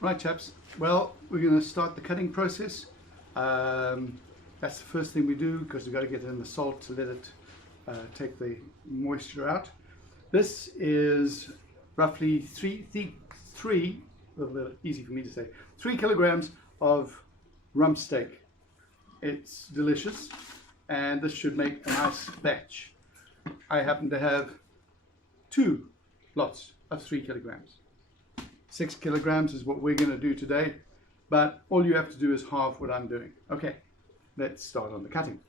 Right, chaps. Well, we're going to start the cutting process. That's the first thing we do because we've got to get in the salt to let it take the moisture out. This is roughly easy for me to say, 3 kilograms of rump steak. It's delicious, and this should make a nice batch. I happen to have 2 lots of 3 kilograms. 6 kilograms is what we're going to do today, but all you have to do is half what I'm doing. Okay, let's start on the cutting.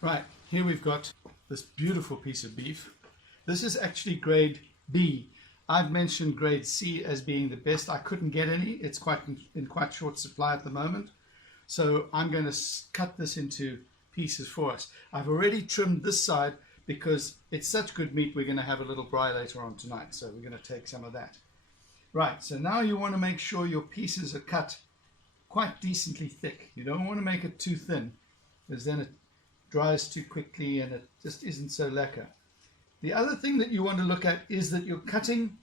Right, here we've got this beautiful piece of beef. This is actually grade B. I've mentioned grade C as being the best. I couldn't get any. It's in quite short supply at the moment. So I'm going to cut this into pieces for us. I've already trimmed this side because it's such good meat. We're going to have a little braai later on tonight. So we're going to take some of that. Right, so now you want to make sure your pieces are cut quite decently thick. You don't want to make it too thin, because then it dries too quickly and it just isn't so lacquer. The other thing that you want to look at is that you're cutting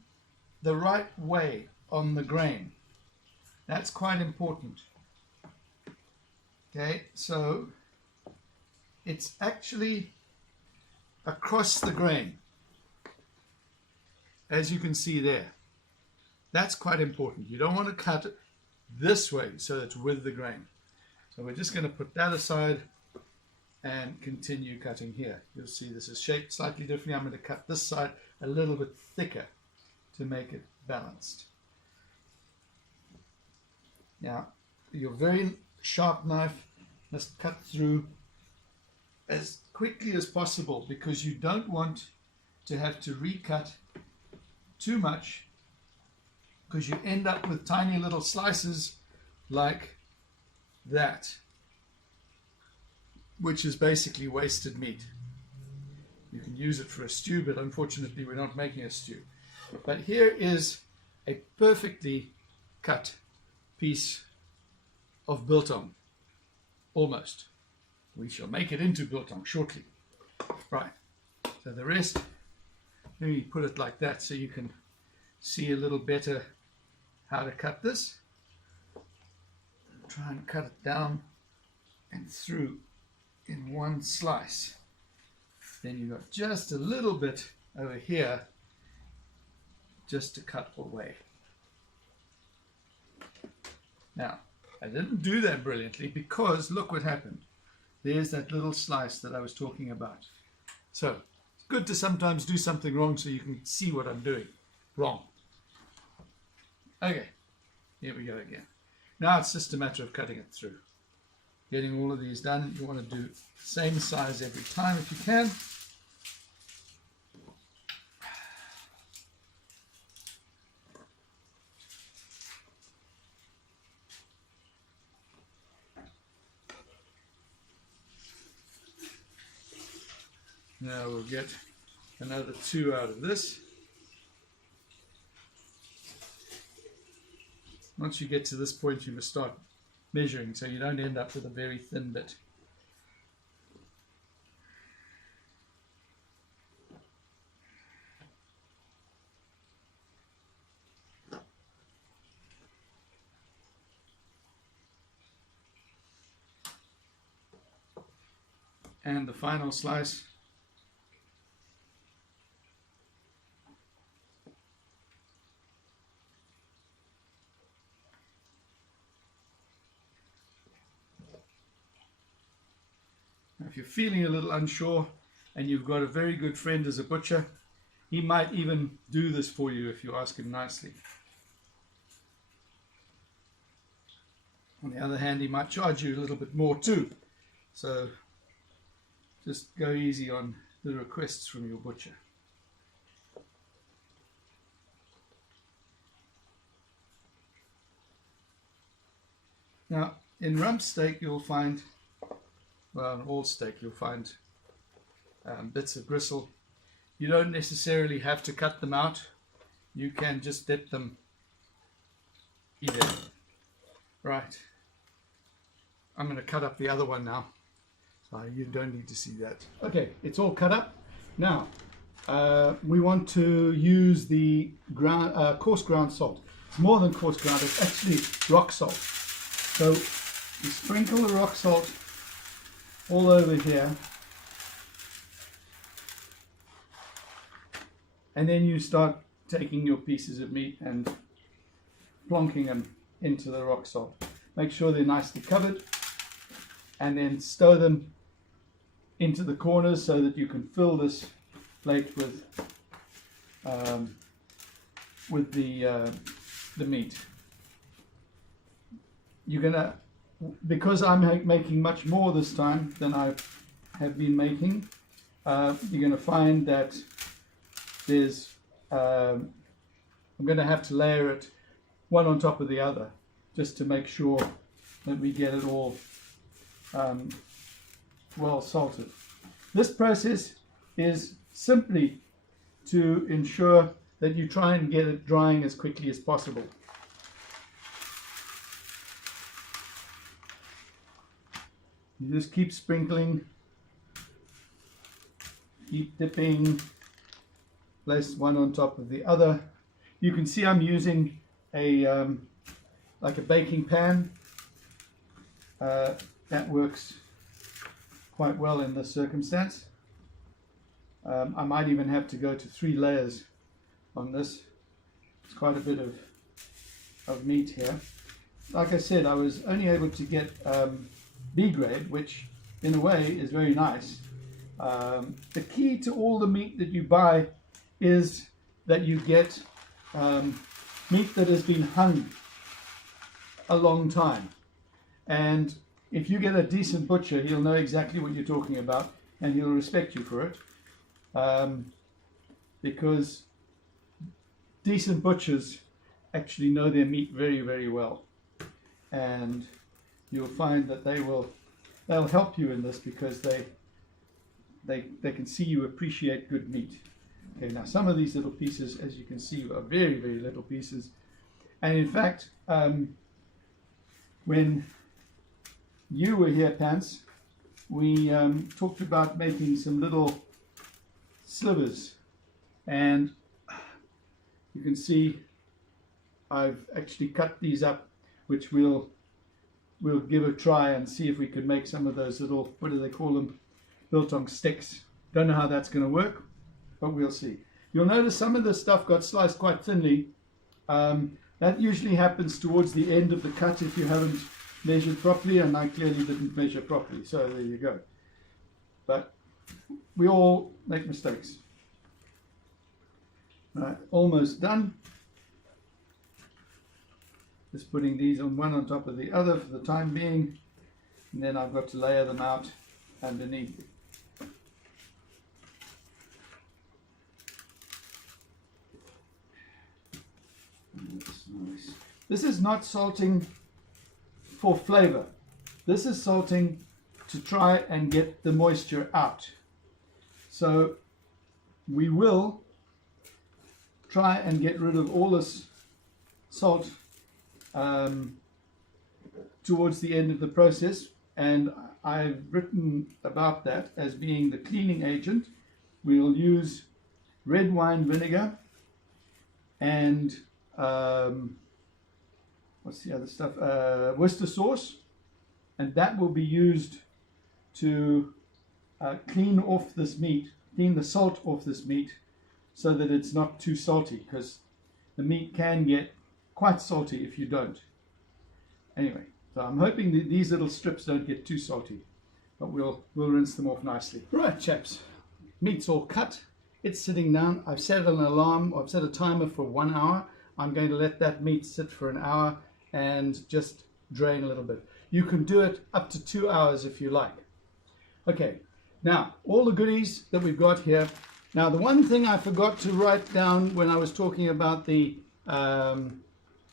the right way on the grain. That's quite important. Okay, so it's actually across the grain, as you can see there. That's quite important. You don't want to cut it this way so it's with the grain. So we're just going to put that aside and continue cutting here. You'll see this is shaped slightly differently. I'm going to cut this side a little bit thicker to make it balanced. Now, your very sharp knife must cut through as quickly as possible, because you don't want to have to recut too much, because you end up with tiny little slices like that, which is basically wasted meat. You can use it for a stew, but unfortunately we're not making a stew. But here is a perfectly cut piece of biltong, almost. We shall make it into biltong shortly. Right, so the rest, let me put it like that so you can see a little better how to cut this. Try and cut it down and through in one slice. Then you've got just a little bit over here just to cut away. Now, I didn't do that brilliantly because look what happened. There's that little slice that I was talking about. So it's good to sometimes do something wrong so you can see what I'm doing wrong. Okay, here we go again. Now it's just a matter of cutting it through. Getting all of these done, you want to do the same size every time if you can. Now we'll get another 2 out of this. Once you get to this point, you must start measuring so you don't end up with a very thin bit. And the final slice. If you're feeling a little unsure and you've got a very good friend as a butcher, he might even do this for you if you ask him nicely. On the other hand, he might charge you a little bit more too. So just go easy on the requests from your butcher. Now, in rump steak you'll find, well, in all steak you'll find bits of gristle. You don't necessarily have to cut them out. You can just let them eat it. Right. I'm going to cut up the other one now. So you don't need to see that. Okay, it's all cut up. Now, we want to use the coarse ground salt. It's more than coarse ground, it's actually rock salt. So you sprinkle the rock salt all over here, and then you start taking your pieces of meat and plonking them into the rock salt. Make sure they're nicely covered, and then stow them into the corners so that you can fill this plate with the meat. You're gonna, because I'm making much more this time than I have been making, you're gonna find that there's I'm going to have to layer it one on top of the other just to make sure that we get it all well salted. This process is simply to ensure that you try and get it drying as quickly as possible. You just keep sprinkling, keep dipping, place one on top of the other. You can see I'm using a like a baking pan. That works quite well in this circumstance. I might even have to go to 3 layers on this. It's quite a bit of meat here. Like I said, I was only able to get B grade, which in a way is very nice. The key to all the meat that you buy is that you get meat that has been hung a long time. And if you get a decent butcher, he'll know exactly what you're talking about, and he'll respect you for it. Because decent butchers actually know their meat very, very well. And you'll find that they'll help you in this because they can see you appreciate good meat. Okay, now some of these little pieces, as you can see, are very, very little pieces. And in fact, when you were here, Pants, we talked about making some little slivers. And you can see I've actually cut these up, which we'll give a try and see if we can make some of those little, what do they call them, biltong sticks. Don't know how that's going to work, but we'll see. You'll notice some of the stuff got sliced quite thinly. That usually happens towards the end of the cut if you haven't measured properly, and I clearly didn't measure properly, so there you go. But we all make mistakes. Right, almost done. Just putting these on one on top of the other for the time being, and then I've got to layer them out underneath. That's nice. This is not salting for flavor. This is salting to try and get the moisture out. So we will try and get rid of all this salt towards the end of the process, and I've written about that as being the cleaning agent. We'll use red wine vinegar and what's the other stuff? Worcester sauce, and that will be used to clean off this meat, clean the salt off this meat, so that it's not too salty, because the meat can get quite salty if you don't. Anyway, so I'm hoping that these little strips don't get too salty, but we'll rinse them off nicely. Right, chaps, meat's all cut. It's sitting down. I've set an alarm. I've set a timer for 1 hour. I'm going to let that meat sit for an hour and just drain a little bit. You can do it up to 2 hours if you like. Okay, now all the goodies that we've got here. Now the one thing I forgot to write down when I was talking about the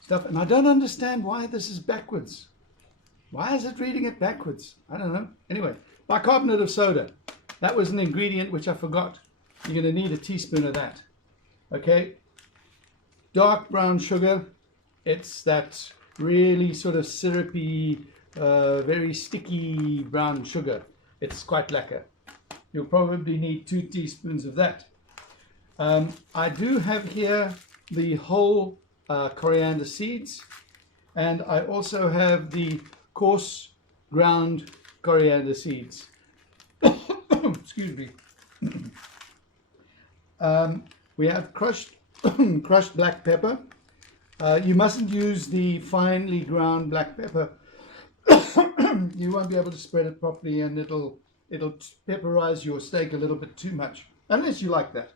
stuff, and I don't understand why this is backwards. Why is it reading it backwards? I don't know. Anyway, bicarbonate of soda. That was an ingredient which I forgot. You're going to need a teaspoon of that. Okay. Dark brown sugar. It's that really sort of syrupy, very sticky brown sugar. It's quite lacquer. You'll probably need 2 teaspoons of that. I do have here the whole coriander seeds, and I also have the coarse ground coriander seeds. Excuse me. We have crushed black pepper. You mustn't use the finely ground black pepper. You won't be able to spread it properly, and it'll pepperize your steak a little bit too much, unless you like that.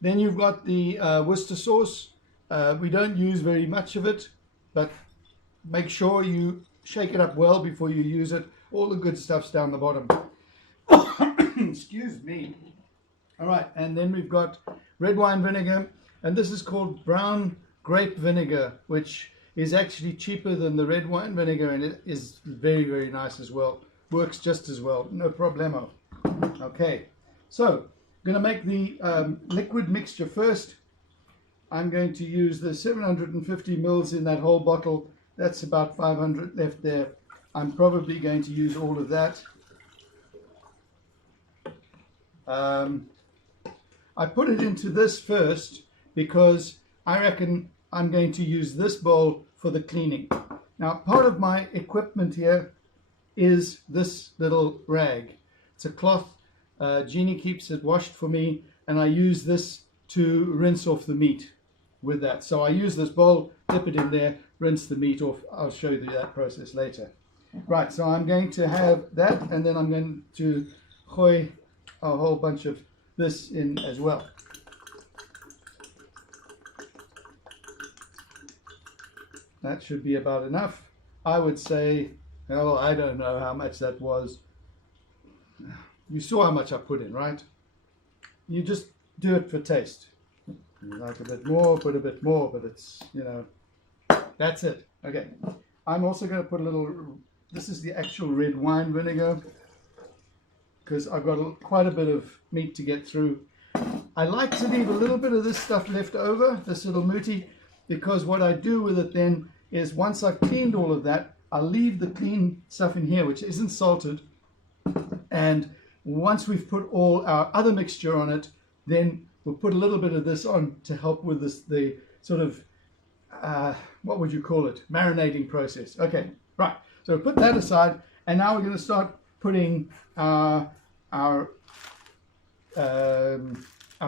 Then you've got the Worcester sauce. We don't use very much of it, but make sure you shake it up well before you use it. All the good stuff's down the bottom. Excuse me. All right, and then we've got red wine vinegar, and this is called brown grape vinegar, which is actually cheaper than the red wine vinegar, and it is very, very nice as well. Works just as well, no problemo. Okay, so I'm going to make the liquid mixture first. I'm going to use the 750 mils in that whole bottle. That's about 500 left there. I'm probably going to use all of that. I put it into this first because I reckon I'm going to use this bowl for the cleaning. Now, part of my equipment here is this little rag. It's a cloth. Jeannie keeps it washed for me, and I use this to rinse off the meat with that. So I use this bowl, dip it in there, rinse the meat off. I'll show you that process later. Right, so I'm going to have that, and then I'm going to gooi a whole bunch of this in as well. That should be about enough. I would say, well, I don't know how much that was. You saw how much I put in, right? You just do it for taste. You like a bit more, put a bit more, but it's, you know, that's it. Okay. I'm also going to put a little, this is the actual red wine vinegar, because I've got quite a bit of meat to get through. I like to leave a little bit of this stuff left over, this little muti, because what I do with it then is once I've cleaned all of that, I'll leave the clean stuff in here, which isn't salted. And once we've put all our other mixture on it, then we'll put a little bit of this on to help with this, the sort of, what would you call it? Marinating process. Okay, right. So put that aside, and now we're going to start putting our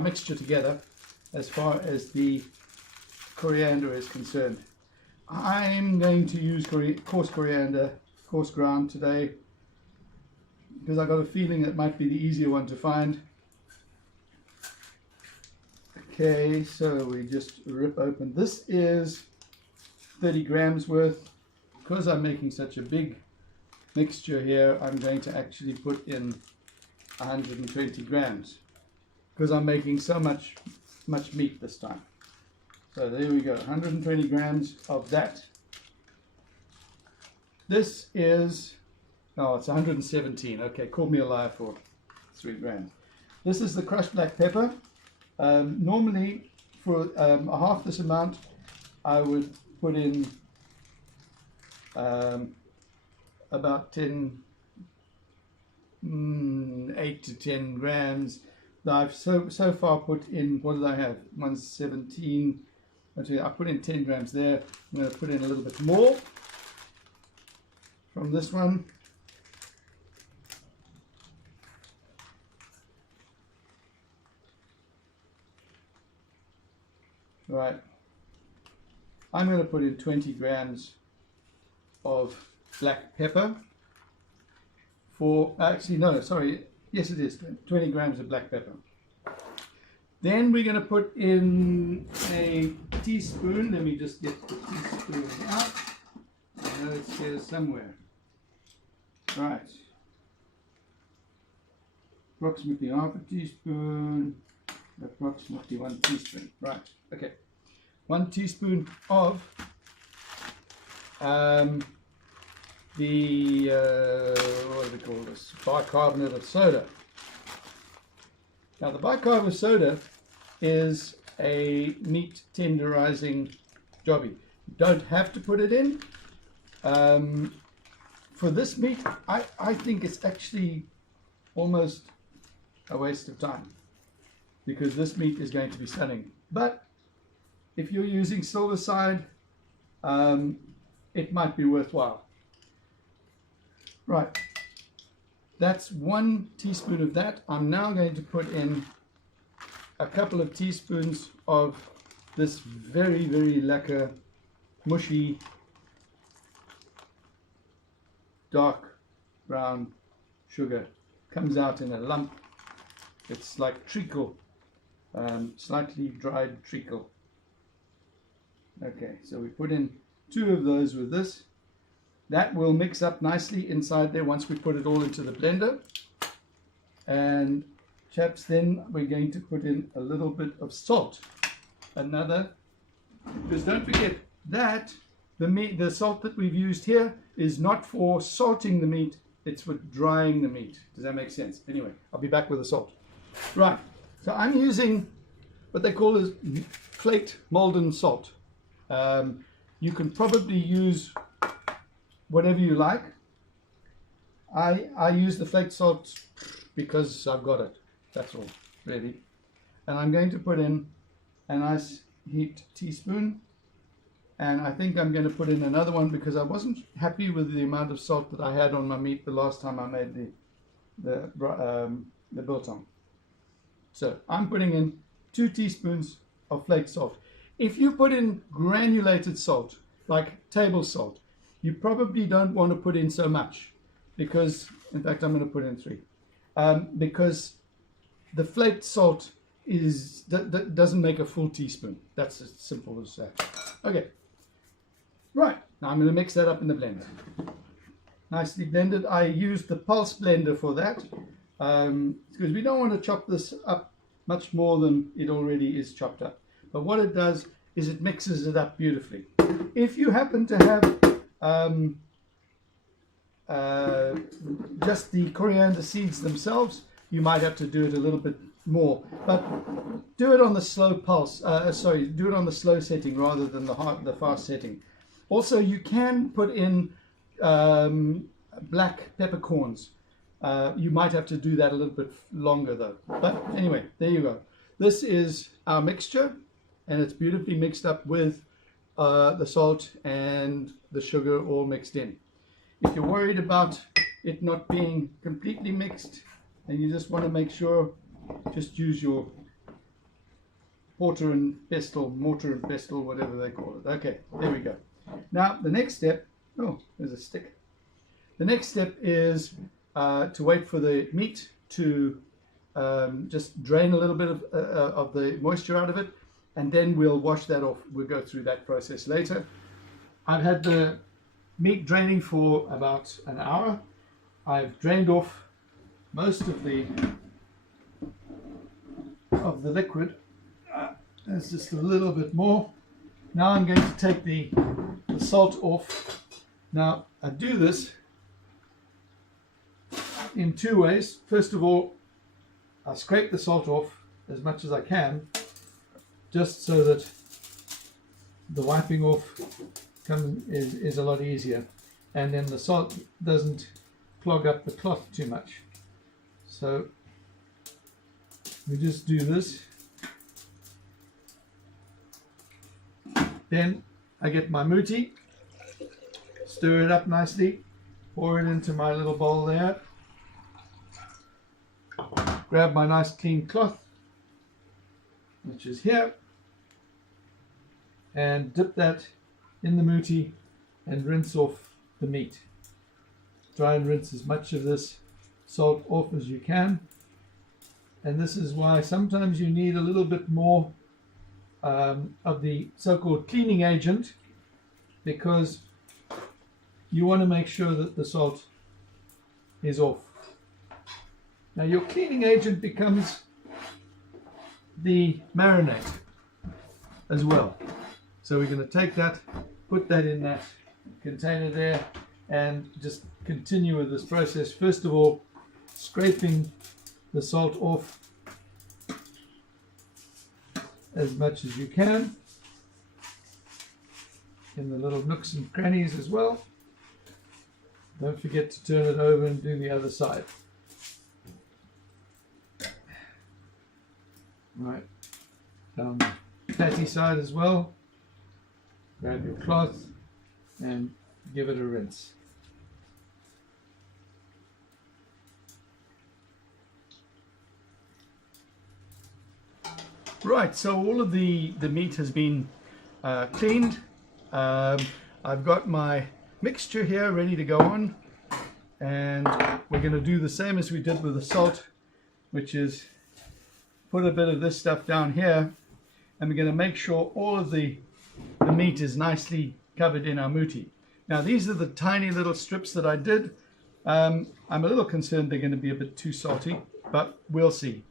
mixture together as far as the coriander is concerned. I'm going to use coarse coriander, coarse ground today, because I got a feeling it might be the easier one to find. Okay, so we just rip open. This is 30 grams worth. Because I'm making such a big mixture here, I'm going to actually put in 120 grams because I'm making so much meat this time. So there we go, 120 grams of that. This is, oh, it's 117. Okay, call me a liar for 3 grams. This is the crushed black pepper. Normally, for half this amount, I would put in about 8 to 10 grams. I've so far put in, what did I have? 117. I put in 10 grams there. I'm going to put in a little bit more from this one. Right. I'm going to put in 20 grams of black pepper for, actually no, sorry, yes it is, 20 grams of black pepper. Then we're going to put in a teaspoon, let me just get the teaspoon out, I know it's here somewhere, right, approximately half a teaspoon, approximately 1 teaspoon, right, okay, 1 teaspoon of the, what do we call this, bicarbonate of soda. Now the bicarbonate of soda is a meat tenderizing jobby. You don't have to put it in. For this meat, I think it's actually almost a waste of time because this meat is going to be stunning. But if you're using silver side, it might be worthwhile. Right, that's 1 teaspoon of that. I'm now going to put in a couple of teaspoons of this very, very lacquer, mushy, dark brown sugar. Comes out in a lump. It's like treacle, slightly dried treacle. Okay, so we put in 2 of those with this. That will mix up nicely inside there once we put it all into the blender. And chaps, then we're going to put in a little bit of salt. Another, because don't forget that the salt that we've used here is not for salting the meat, it's for drying the meat. Does that make sense? Anyway, I'll be back with the salt. Right, so I'm using what they call is flaked molten salt. You can probably use whatever you like. I use the flaked salt because I've got it. That's all, really. And I'm going to put in a nice heaped teaspoon. And I think I'm going to put in another one because I wasn't happy with the amount of salt that I had on my meat the last time I made the biltong. So I'm putting in 2 teaspoons of flaked salt. If you put in granulated salt, like table salt, you probably don't want to put in so much because, in fact, I'm going to put in 3 because the flaked salt doesn't make a full teaspoon. That's as simple as that. Okay, right, now I'm going to mix that up in the blender. Nicely blended. I used the pulse blender for that because we don't want to chop this up much more than it already is chopped up. But what it does is it mixes it up beautifully. If you happen to have just the coriander seeds themselves, you might have to do it a little bit more, but do it on the slow pulse. Do it on the slow setting rather than the fast setting. Also, you can put in black peppercorns. You might have to do that a little bit longer though. But anyway, there you go. This is our mixture, and it's beautifully mixed up with the salt and the sugar all mixed in. If you're worried about it not being completely mixed and you just want to make sure, just use your mortar and pestle, whatever they call it. Okay, there we go. Now the next step, oh, there's a stick. The next step is to wait for the meat to just drain a little bit of the moisture out of it, and then we'll wash that off. We'll go through that process later. I've had the meat draining for about an hour. I've drained off most of the liquid. There's just a little bit more. Now I'm going to take the salt off. Now I do this in 2 ways. First of all, I scrape the salt off as much as I can, just so that the wiping off is a lot easier, and then the salt doesn't clog up the cloth too much. So we just do this. Then I get my muti, stir it up nicely, pour it into my little bowl there, grab my nice clean cloth, which is here, and dip that in the muti and rinse off the meat. Try and rinse as much of this salt off as you can. And this is why sometimes you need a little bit more of the so-called cleaning agent, because you want to make sure that the salt is off. Now your cleaning agent becomes the marinade as well. So we're going to take that, put that in that container there, and just continue with this process. First of all, scraping the salt off as much as you can in the little nooks and crannies as well. Don't forget to turn it over and do the other side. Right, down there. fatty side as well. Grab your cloth and give it a rinse. Right, so all of the meat has been cleaned. I've got my mixture here ready to go on, and we're going to do the same as we did with the salt, which is put a bit of this stuff down here, and we're going to make sure all of the meat is nicely covered in our muti. Now these are the tiny little strips that I did. I'm a little concerned they're going to be a bit too salty, but we'll see.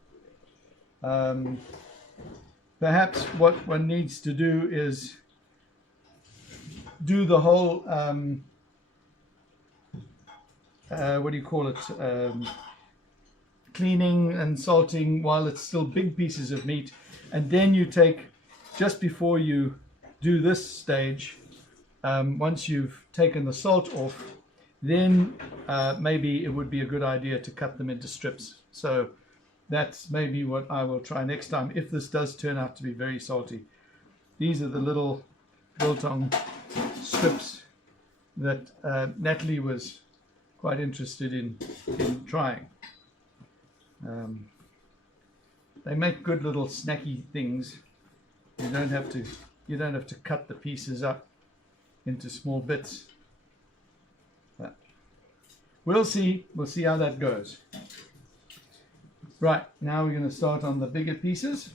Perhaps what one needs to do is do the whole, what do you call it, cleaning and salting while it's still big pieces of meat, and then you take, just before you do this stage, once you've taken the salt off, then maybe it would be a good idea to cut them into strips. So that's maybe what I will try next time, if this does turn out to be very salty. These are the little biltong strips that Natalie was quite interested in trying. They make good little snacky things. You don't have to cut the pieces up into small bits. But we'll see how that goes. Right, now we're going to start on the bigger pieces.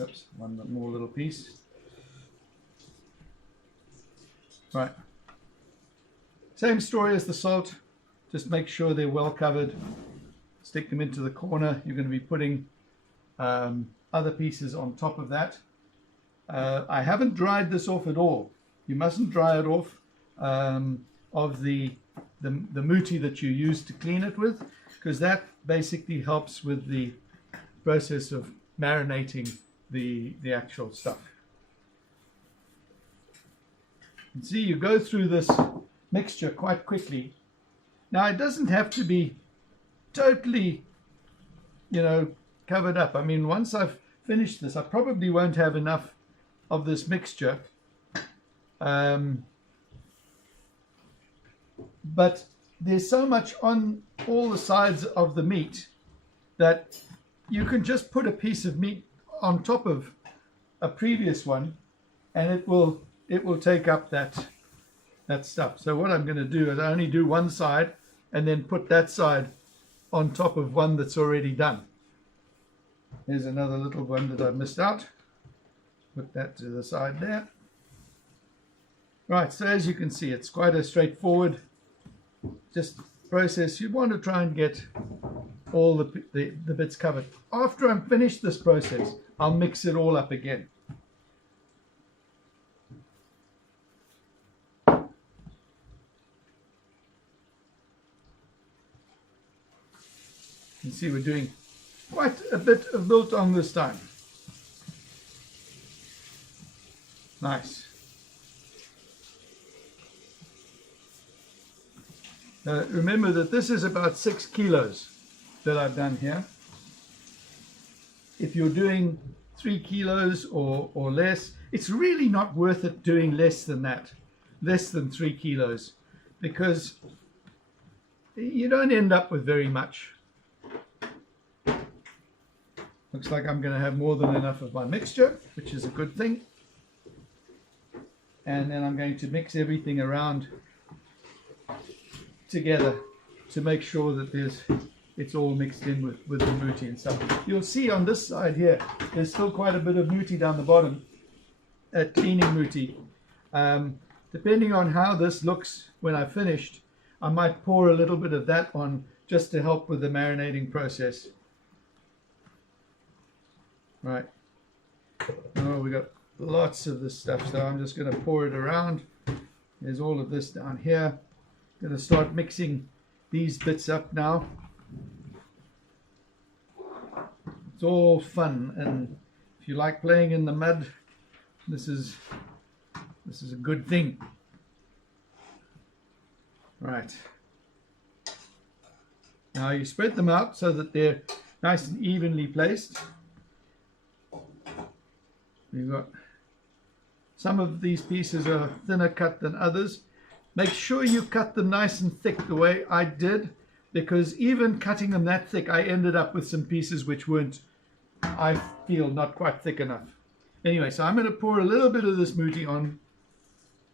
Oops, one more little piece. Right. Same story as the salt. Just make sure they're well covered. Stick them into the corner. You're going to be putting other pieces on top of that. I haven't dried this off at all. You mustn't dry it off of the muti that you use to clean it with, because that basically helps with the process of marinating the actual stuff. You see, you go through this mixture quite quickly. Now it doesn't have to be totally, covered up. I mean, once I've finished this, I probably won't have enough of this mixture. But there's so much on all the sides of the meat that you can just put a piece of meat on top of a previous one, and it will take up that stuff. So what I'm going to do is I only do one side and then put that side on top of one that's already done. Here's another little one that I missed out. Put that to the side there. Right, so as you can see, it's quite a straightforward just process. You want to try and get all the bits covered. After I'm finished this process, I'll mix it all up again. You can see we're doing quite a bit of biltong this time. Nice. Remember that this is about 6 kilos that I've done here. If you're doing 3 kilos or less, it's really not worth it doing less than that, less than 3 kilos, because you don't end up with very much. Looks like I'm going to have more than enough of my mixture, which is a good thing. And then I'm going to mix everything around together to make sure that it's all mixed in with the muti and stuff. You'll see on this side here, there's still quite a bit of muti down the bottom, cleaning muti. Depending on how this looks when I've finished, I might pour a little bit of that on just to help with the marinating process. Right. Oh, we got lots of this stuff, so I'm just going to pour it around. There's all of this down here. Going to start mixing these bits up now. It's all fun, and if you like playing in the mud, this is a good thing. Right. Now you spread them out so that they're nice and evenly placed. We've got some of these pieces are thinner cut than others. Make sure you cut them nice and thick the way I did, because even cutting them that thick, I ended up with some pieces which weren't, I feel, not quite thick enough. Anyway, so I'm going to pour a little bit of this muti on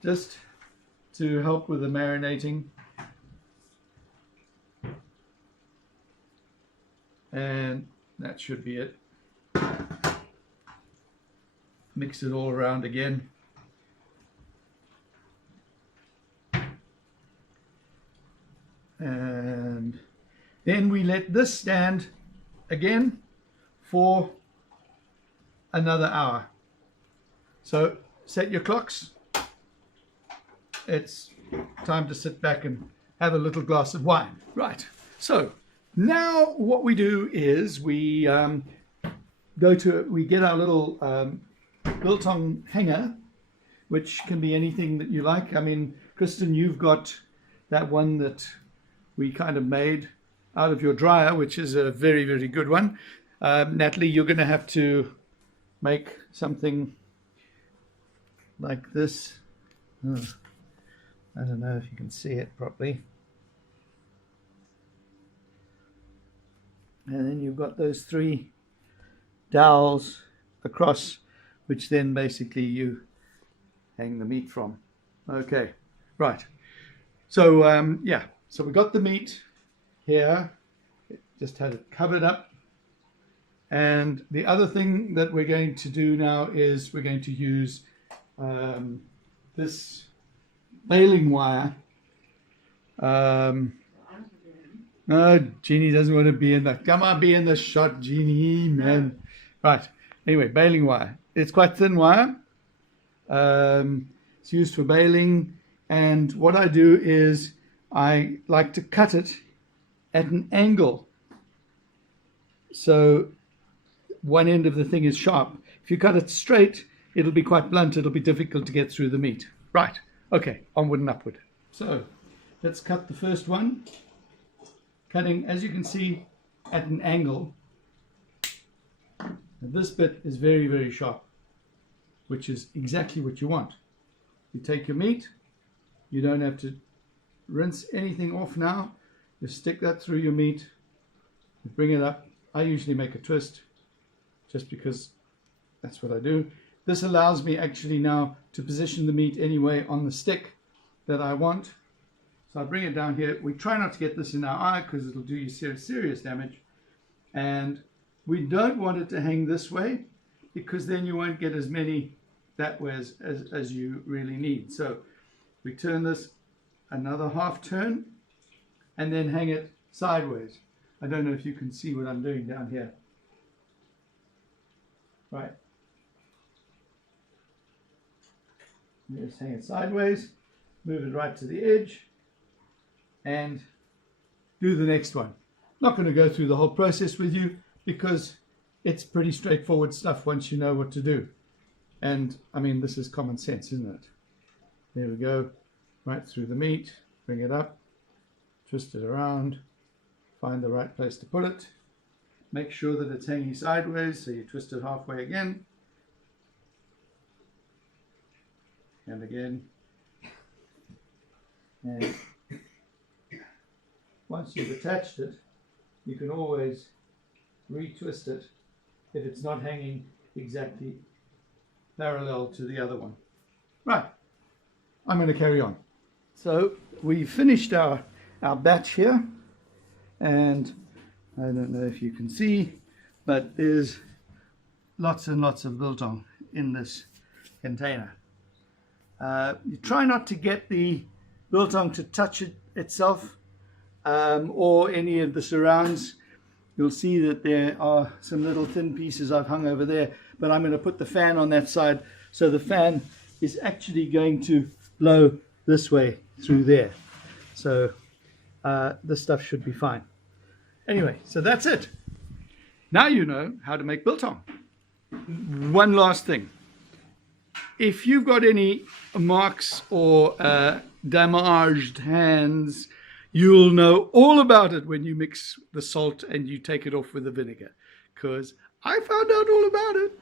just to help with the marinating. And that should be it. Mix it all around again. And then we let this stand again for another hour. So set your clocks. It's time to sit back and have a little glass of wine. Right. So now what we do is we get our little biltong hanger, which can be anything that you like. I mean, Kristen, you've got that one that we kind of made out of your dryer, which is a very, very good one. Natalie, you're going to have to make something like this. Oh, I don't know if you can see it properly. And then you've got those 3 dowels across, which then basically you hang the meat from. Okay, right. So yeah, so we got the meat here. Just had it covered up. And the other thing that we're going to do now is we're going to use this baling wire. No, Jeannie doesn't want to be in that. Come on, be in the shot, Jeannie, man. Right. Anyway, baling wire. It's quite thin wire. It's used for baling. And what I do is I like to cut it at an angle. So one end of the thing is sharp. If you cut it straight, it'll be quite blunt. It'll be difficult to get through the meat. Right. Okay. Onward and upward. So let's cut the first one. Cutting, as you can see, at an angle. And this bit is very, very sharp, which is exactly what you want. You take your meat. You don't have to rinse anything off now. You stick that through your meat. You bring it up. I usually make a twist just because that's what I do. This allows me actually now to position the meat anyway on the stick that I want. So I bring it down here. We try not to get this in our eye because it'll do you serious damage. And we don't want it to hang this way because then you won't get as many that way as you really need. So we turn this another half turn and then hang it sideways. I don't know if you can see what I'm doing down here. Right. Just hang it sideways, move it right to the edge, and do the next one. Not going to go through the whole process with you because it's pretty straightforward stuff once you know what to do. And I mean, this is common sense, isn't it? There we go, right through the meat, bring it up, twist it around, find the right place to put it. Make sure that it's hanging sideways, so you twist it halfway again. And again. And once you've attached it, you can always retwist it if it's not hanging exactly parallel to the other one. Right, I'm going to carry on. So we finished our batch here, and I don't know if you can see, but there's lots and lots of biltong in this container. You try not to get the biltong to touch itself or any of the surrounds. You'll see that there are some little thin pieces I've hung over there, but I'm going to put the fan on that side, so the fan is actually going to blow this way through there. So this stuff should be fine. Anyway, so that's it. Now you know how to make biltong. One last thing. If you've got any marks or damaged hands, You'll know all about it when you mix the salt and you take it off with the vinegar, because I found out all about it.